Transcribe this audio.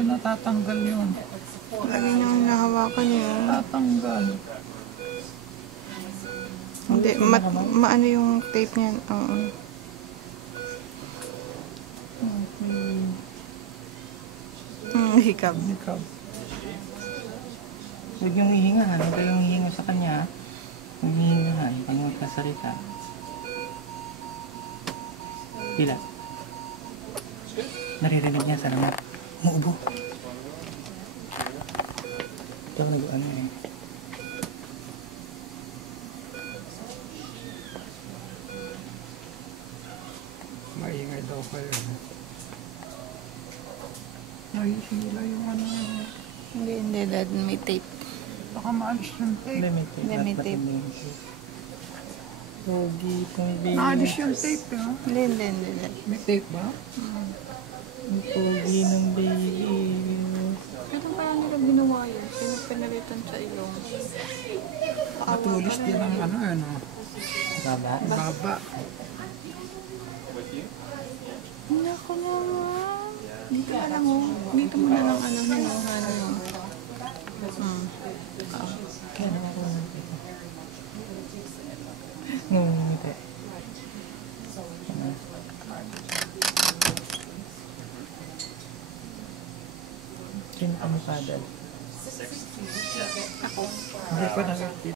Natatanggal yun. Lagi niyang nahawakan yun. Tatanggal. Hindi, maano yung tape niyan. Oo. Hikab. Hikab. Huwag yung hihingahan. Huwag kayong hihinga sa kanya. Huwag hihingahan. Pag magkasalita. Pila. Naririnig niya sa naman. Muubo. Ito ano eh. Maingay daw kayo. Nahisila yung ano. Hindi, dad, may tape. Baka maalis yung tape. Hindi, may tape. Pogi itong baby. Naalis yung tape, ha? Hindi. May tape ba? Ang pogi ng baby. Pero kaya nila ginawa yun? Pinagpinalitan sa ilong. Matulis din ang ano. Baba? Baba. Naku naman. Dito ka lang, oh. Dito mo na lang hinuhan mo. Kaya naman ako nandito. Ngumingiti. Sino ka mo padal? Ako. Hindi ko nakakita.